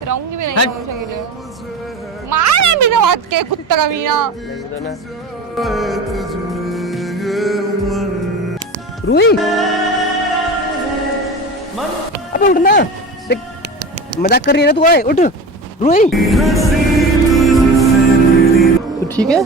रहूंगी भी नहीं हमेशा के लिए। मार बिना बात के कुत्ता का मीना। रूही अब उठ ना, मजाक कर रही है ना तू, आए उठ रूही। तू ठीक है?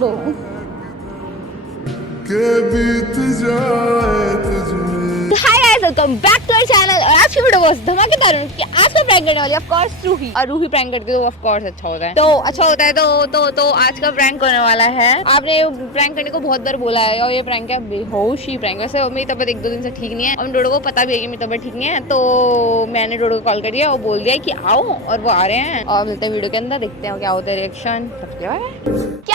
Hi guys, welcome back to our channel. और आज की वीडियो बहुत धमाकेदार है कि आज का प्रैंक करने वाली ऑफ कोर्स रूही। और रूही प्रैंक करती है तो ऑफ कोर्स अच्छा होता है। तो आज का प्रैंक होने वाला है। आपने प्रैंक करने को बहुत बार बोला है और ये प्रैंक है बेहोश ही प्रैंक। वैसे मेरी तबीयत एक दो दिन से ठीक नहीं है और डोडो को पता भी है कि मेरी तबीयत ठीक नहीं है, तो मैंने डोडो को कॉल कर दिया और बोल दिया कि आओ, और वो आ रहे हैं। और मिलते हैं वीडियो के अंदर, देखते हैं क्या होता है रिएक्शन। क्या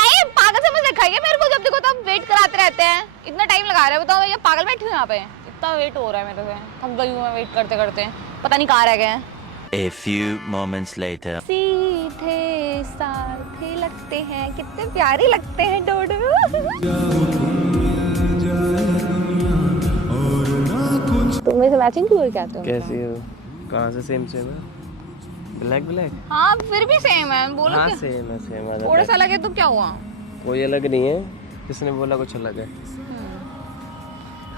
ये पागल समझ रखा है मेरे को? जब देखो तब वेट कराते रहते हैं, इतना टाइम लगा रहे हैं। बताओ, मैं ये पागल बैठी हूँ यहाँ पे, इतना वेट हो रहा है मेरे से, थक गई हूँ मैं वेट करते करते। पता नहीं कहाँ रह गए हैं। A few moments later. सीधे साथे लगते हैं, कितने प्यारे लगते हैं डोडो। तुम मेरे से मैचिंग क्यों क्या तुम? कैसी हो? कहाँ से सेम सेम है? Black black? हाँ फिर भी सेम है, बोलो हाँ क्या? सेम है, सेम है। थोड़ा सा लगे तो क्या हुआ? कोई अलग नहीं है, किसने बोला कुछ अलग है?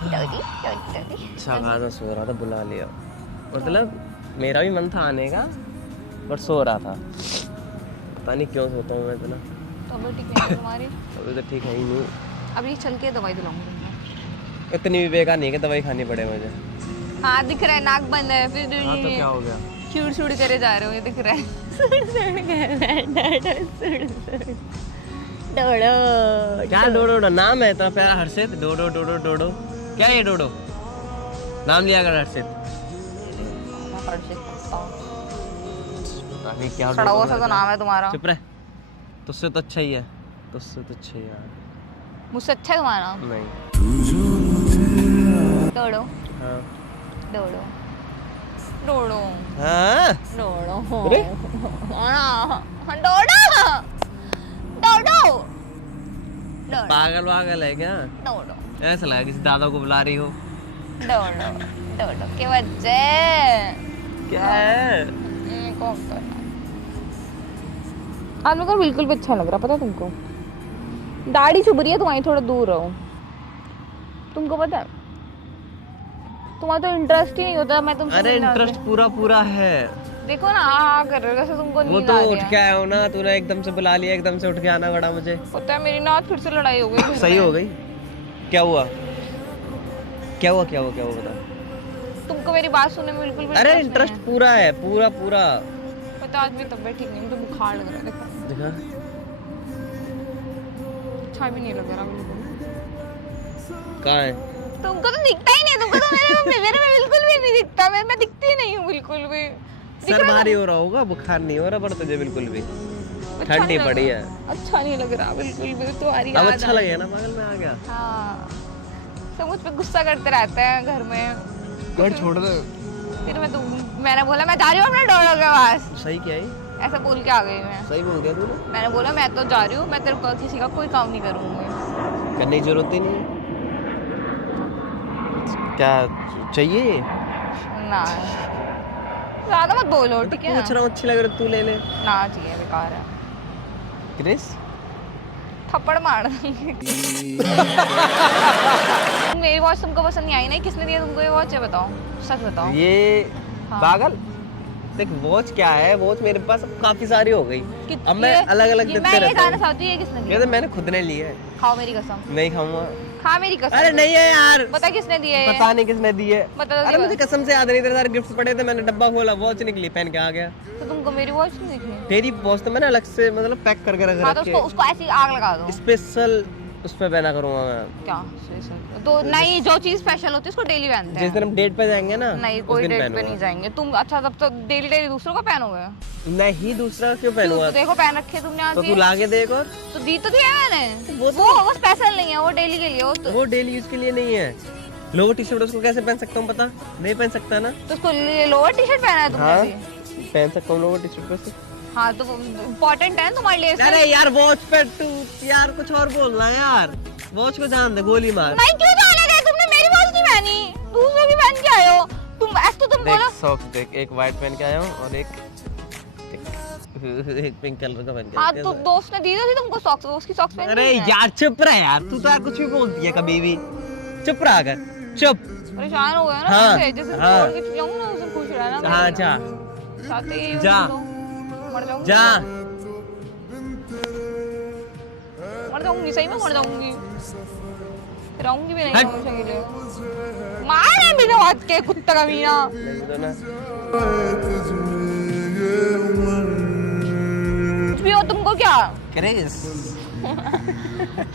अच्छा खासा सो रहा था, बुला लिया। मतलब मेरा भी मन था आने का, बट सो रहा था। पता नहीं क्यों सोता हूँ मैं इतना। तबीयत ठीक नहीं है तुम्हारी? अभी तो ठीक है ही नहीं। अभी चल के दवाई दिलाऊंगी। इतनी भी बेकार नहीं है कि दवाई खानी पड़े मुझे। हाँ दिख रहा है, नाक बंद है फिर। हाँ तो क्या हो गया? छुड़ छुड़ करे जा रहे हो, ये दिख रहा है। डोडो क्या डोडो नाम है इतना प्यारा? हर्षित डोडो डोडो डोडो क्या है? डोडो नाम लिया कर हर्षित। क्या सड़ा हुआ सा तो नाम है तुम्हारा। चुप रह, तुझसे तो अच्छा ही है, तुझसे तो अच्छा ही है। मुझसे अच्छा है तुम्हारा? नहीं। डोडो हाँ डोडो डोडो हाँ डोडो अरे डोडो डोडो पागल वागल है क्या? डोडो ऐसा लगा किसी दादा को बुला रही हो। डोडो डोडो के बच्चे क्या है? आज मेरे को बिल्कुल भी अच्छा लग रहा, पता है तुमको? दाढ़ी चुभ रही है तुम्हारी, थोड़ा दूर रहो। तुमको पता है तुम्हारा तो इंटरेस्ट ही नहीं होता। मैं तुमसे अरे इंटरेस्ट पूरा पूरा है। देखो ना, हाँ कर रहे हो जैसे तुमको वो नींद तो आ रही उठ है। के आया हो ना, तूने एकदम से बुला लिया, एकदम से उठ के आना पड़ा मुझे। पता है मेरी ना फिर से लड़ाई हो गई। सही हो गई? क्या हुआ? क्या हुआ? क्या हुआ? क्या हुआ बता। तुमको मेरी बात सुनने में बिल्कुल भी अरे नहीं इंटरेस्ट है। पूरा है, पूरा पूरा। पता आज मेरी तबीयत ठीक नहीं, मुझे बुखार लग रहा है। देखो देखा? अच्छा भी नहीं लग रहा बिल्कुल। कहाँ है? तुमको तो दिखता ही नहीं, तुमको तो मेरे में बिल्कुल भी नहीं दिखता। मैं दिखती नहीं हूँ बिल्कुल भी। सर भारी हो रहा होगा, बुखार नहीं हो रहा पर तुझे बिल्कुल भी। ठंडी पड़ी है। अच्छा नहीं लग रहा बिल्कुल भी तुम्हारी अब याद अच्छा आ रही लगेगा ना? पागल में आ गया। हाँ, सब मुझ पे गुस्सा करते रहते हैं घर में। छोड़ दे। फिर मैंने बोला मैं जा रही हूँ अपने डोडो के पास, सही क्या है? ऐसा बोल के आ गई मैं। सही बोल दिया तूने। मैंने बोला मैं तो जा रही हूँ, मैं तेरे को किसी का कोई काम नहीं करूँगी। करने की जरूरत ही नहीं। क्या चाहिए? ना ज्यादा मत बोलो, ठीक है? पूछ रहा हूँ, अच्छी लग रही, तू ले ले। ना चाहिए, बेकार है। क्रिस थप्पड़ मार दूंगी। मेरी वॉच तुमको पसंद नहीं आई ना? किसने दिया तुमको ये वॉच है? बताओ, सच बताओ। ये हाँ। पागल देख, वॉच क्या है? वॉच मेरे पास अब काफी सारी हो गई। अब मैं अलग अलग मैं देखते ये रहता खाना हूँ। चाहती हूँ, ये किसने ये दिया? तो मैंने खुद ने ली है। खाओ मेरी कसम। नहीं खाऊंगा। खा मेरी कसम। अरे नहीं है यार। बता किसने दिया है? पता नहीं किसने दी है। बता दो अरे दिया। मुझे कसम से याद नहीं, तेरे सारे गिफ्ट पड़े थे, मैंने डब्बा खोला, वॉच निकली, पहन के आ गया। तो तुमको मेरी वॉच नहीं दिखी? तेरी वॉच तो मैंने अलग से मतलब पैक करके रख हाँ तो रखी उसको ऐसी आग लगा दो। है। स्पेशल उस पे पहना करूंगा मैं। क्या स्पेशल? तो नहीं, जो चीज स्पेशल होती है उसको डेली पहनते जिस दिन हैं। हम डेट पे जाएंगे ना, नहीं, उस कोई दिन डेट पे पहनूंगा। नहीं जाएंगे तुम। अच्छा तब तो डेली डेली दूसरों को पहनोगे? नहीं, दूसरा क्यों तो पहनूंगा? देखो पहन रखे तुमने आज तो ये। तू लाके देख। और तो दी तो दिया मैंने। वो स्पेशल नहीं है, वो डेली के लिए। वो डेली यूज के लिए नहीं है। लोअर टी शर्ट उसको कैसे पहन सकता हूँ पता? नहीं पहन सकता ना। तो उसको लोअर टी शर्ट पहना है तुमने हाँ भी? पहन सकता हूँ लोअर टी शर्ट पे से। हाँ तो इम्पोर्टेंट है तुम्हारे लिए। अरे यार वॉच पे तू यार कुछ और बोलना है यार। वॉच को जान दे, गोली मार। नहीं क्यों जाने गए? तुमने मेरी वॉच नहीं पहनी, दूसरों की पहन के आए हो तुम। ऐसे तो तुम बोलो। देख सॉक्स देख, एक वाइट पहन के आया हूँ और एक एक पिंक कलर का पहन के। हाँ तो दोस्त ने दी थी तुमको सॉक्स, उसकी सॉक्स पहन अरे यार चुप रह यार, तू तो यार कुछ भी बोलती है कभी भी। चुप रहा कर, चुप। परेशान हो गया ना हाँ, मुझसे, जैसे हाँ। छोड़ के जाऊँ ना उसे खुश रहना। हाँ जा चाहते ही हो जा। तुम तो। मर जाऊंगी। जा। मर जाऊंगी, सही में मर जाऊंगी। रहूंगी भी नहीं हट। हमेशा के लिए। मार है बिना बात के कुत्ता का मीना। तो ना कुछ भी हो तुमको क्या? क्रेज।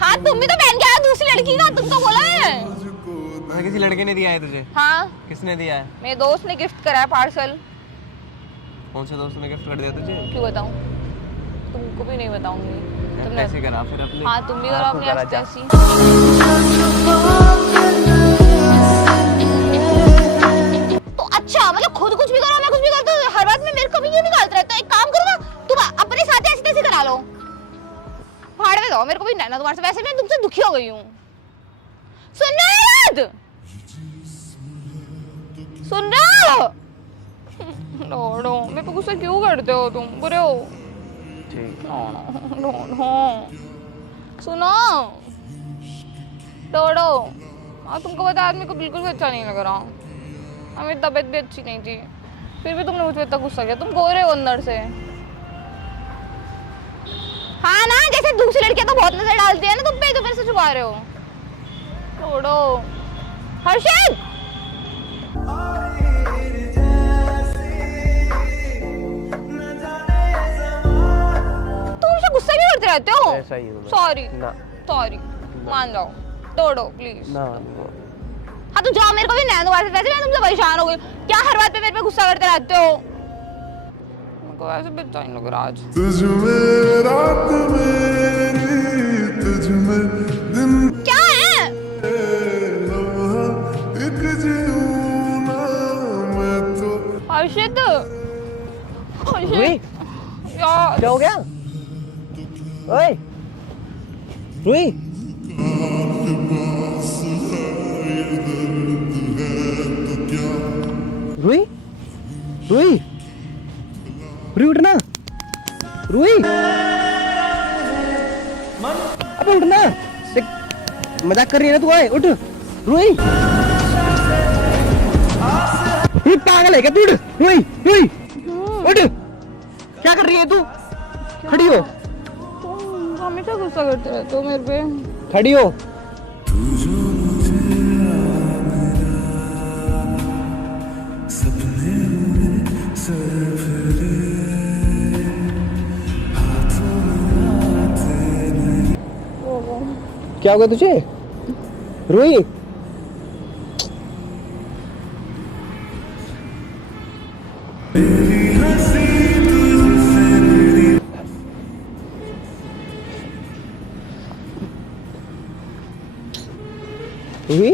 हाँ तुम भी तो पहन के आया दूसरी लड़की का, तुमको बोला है। किसी लड़के ने दिया है तुझे? हाँ किसने दिया है? मेरे दोस्त ने गिफ्ट करा है पार्सल। कौन से दोस्त ने गिफ्ट कर दिया तुझे? क्यों बताऊं? तुमको भी नहीं बताऊंगी। तुमने कैसे करा फिर अपने? हाँ तुम भी करो अपने करा जा। ऐसी। तो अच्छा मतलब खुद कुछ भी करो मैं कुछ भी करता हूँ, हर बात में मेरे को भी ये निकालते रहता है। एक काम करो ना, तुम अपने साथ ऐसे तैसे करा लो, भाड़ में दो, मेरे को भी ना तुम्हारे से। वैसे मैं तुमसे दुखी हो गई हूँ। सुन रहे हो? सुन रहे हो? नो मेरे पे गुस्सा क्यों करते हो तुम? बुरे हो। ठीक। नो सुनो तोड़ो। हाँ तुमको पता आदमी को बिल्कुल भी अच्छा नहीं लग रहा, हमें तबीयत भी अच्छी नहीं थी, फिर भी तुमने मुझ पे इतना गुस्सा किया। तुम गोरे हो अंदर से। हाँ ना, जैसे दूसरी लड़कियां तो बहुत नजर डालती है ना तुम पे, तो मेरे से छुपा रहे हो। तोड़ो हर्षद। गुस्सा क्यों करते रहते हो? ऐसा ही हूँ मैं। सॉरी ना। सॉरी मान जाओ, तोड़ो प्लीज। ना हाँ तो जाओ, मेरे को भी नहीं दोबारा से। वैसे मैं तुमसे परेशान हो गई, क्या हर बात पे मेरे पे गुस्सा करते रहते हो? मेरे को वैसे भी अच्छा नहीं लग रहा आज। तुझ में रात मेरी, तुझ में दिन क्या है? लम्हा एक जीऊं ना मैं तो। हर्षित रुई, यार क्या हो गया? ओए रुई, रुई, रुई, रुई उठना, रुई, अबे उठना। मजाक कर रही है ना तू? आए उठ रुई। रुई पागल है क्या तू? उठ रुई, रुई उठ। क्या कर रही है तू? खड़ी हो, तुम हमेशा गुस्सा करते रहते हो मेरे पे। खड़ी हो। सपने में सर फिरे, हाथों में आते नहीं। क्या हो गया तुझे रुई? मेरी हंसी तुझसे मेरी। रुई,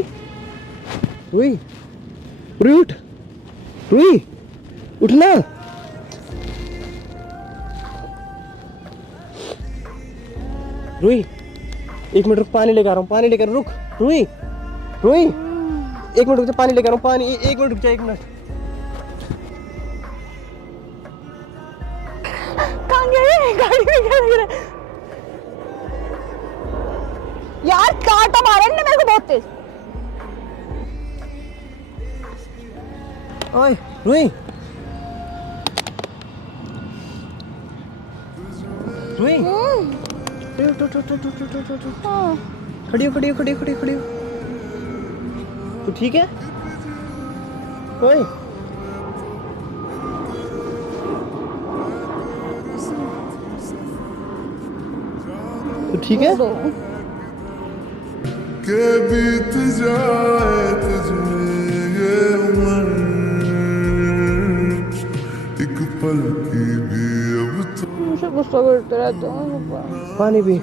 रुई, रुई उठ, रुई उठना। रुई एक मिनट रुक, पानी लेकर आ रहा हूँ, पानी लेकर रुक। रुई, रुई एक मिनट रुक जा, पानी लेकर आ रहा हूँ, पानी। एक मिनट रुक जा, एक मिनट। कहाँ गए? गाड़ी में क्या लग रहा है? यार काटा मारा ने मेरे को बहुत तेज। ओए रुई, रुई उठ, उठ, उठ, उठ, उठ, उठ, उठ, उठ। खड़ी हो, खड़ी हो, खड़ी हो, खड़ी हो, खड़ी हो। तू ठीक है? ओए तू ठीक है? के बीत जाए तुझ में ये उम्र, एक पल की भी अब तो मुझे गुस्सा करते रहते हो। पानी पी,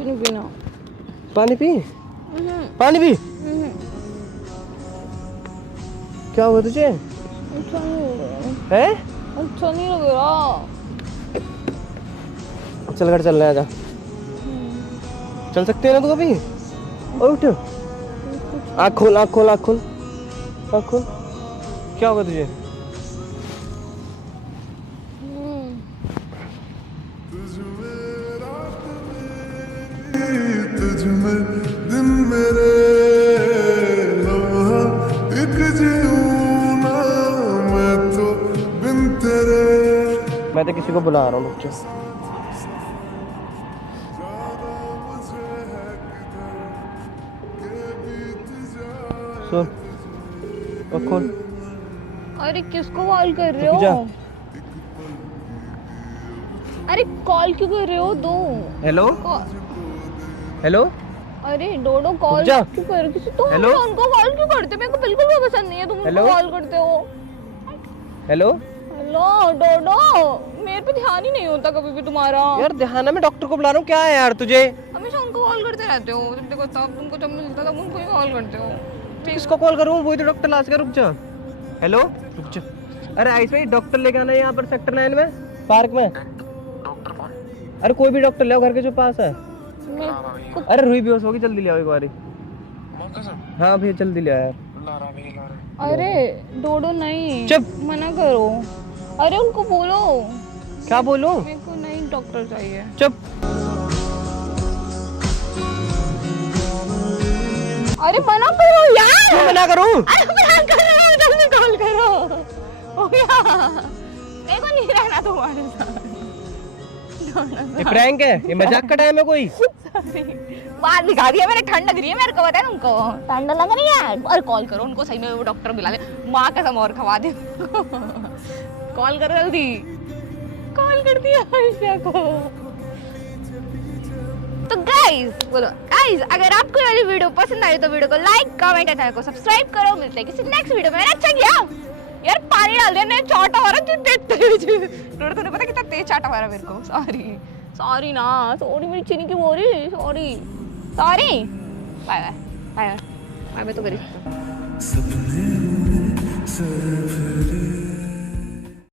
नहीं पीना। पानी पी, पानी पी। क्या हुआ तुझे? अच्छा नहीं लग रहा है? अच्छा नहीं लग रहा। चल घर चल रहे हैं, आजा। चल सकते हैं ना तू अभी? और उठ, आँख खोल, आँख खोल, आँख खोल, आँख खोल। क्या होगा तुझे? तुझ में दिन मेरे लम्हा एक जीऊं ना मैं तो बिन तेरे। मैं तो किसी को बुला रहा हूँ, रुक जा। सुन, और खोल। अरे किसको कॉल कर रहे रुक जा। हो? अरे कॉल क्यों कर रहे हो? दो हेलो कॉल- हेलो, अरे डोडो कॉल रुक जा। क्यों कर किसी तुम हेलो? उनको कॉल क्यों करते हो? मेरे को बिल्कुल भी पसंद नहीं है तुम उनको हेलो? कॉल करते हो। हेलो हेलो डोडो, मेरे पे ध्यान ही नहीं होता कभी भी तुम्हारा। यार ध्यान, मैं डॉक्टर को बुला रहा हूँ, क्या है यार तुझे? हमेशा उनको कॉल करते रहते हो। जब देखो तब तुमको जब मिलता तब उनको ही कॉल करते हो। किसको कॉल करूँ? वही तो डॉक्टर लास्ट का। रुक जा। हेलो, रुक जा। अरे ऐसे ही डॉक्टर लेके आना है यहाँ पर सेक्टर 9 में, पार्क में। डॉक्टर कौन? अरे कोई भी डॉक्टर ले आओ, घर के जो पास है। अरे रूही बेहोश होगी, जल्दी ले आओ एक बारी। हाँ भैया जल्दी ले आओ यार। अरे डोडो नहीं, चुप। मना करो। अरे उनको बोलो। क्या बोलूं? मेरे को नहीं डॉक्टर चाहिए। चुप। अरे मना करो यार। क्यों मना करूं? अरे मना करो, जल्दी कॉल करो। हो गया, मेरे को नहीं रहना तुम्हारे साथ। ये प्रैंक है, ये मजाक का टाइम है कोई? बात दिखा दिया मैंने, ठंड लग रही है मेरे को, बताया उनको ठंड लग रही है। और कॉल करो उनको, सही में वो डॉक्टर बुला ले, माँ कसम और खवा दे। कॉल करो जल्दी। कॉल कर दिया आयशा को। तो गाइस बोलो गाइस, अगर आपको ये वाली वीडियो पसंद आई तो वीडियो को लाइक कमेंट और चैनल को सब्सक्राइब करो। मिलते हैं किसी नेक्स्ट वीडियो में। अच्छा किया यार, पानी डाल देने चाटा मारा तेज। तूने पता कितना तेज चाटा मारा मेरे को। सॉरी ना, सॉरी मेरी चीनी की बोरी, sorry. Bye bye bye bye तो करी। सपने में सर फिर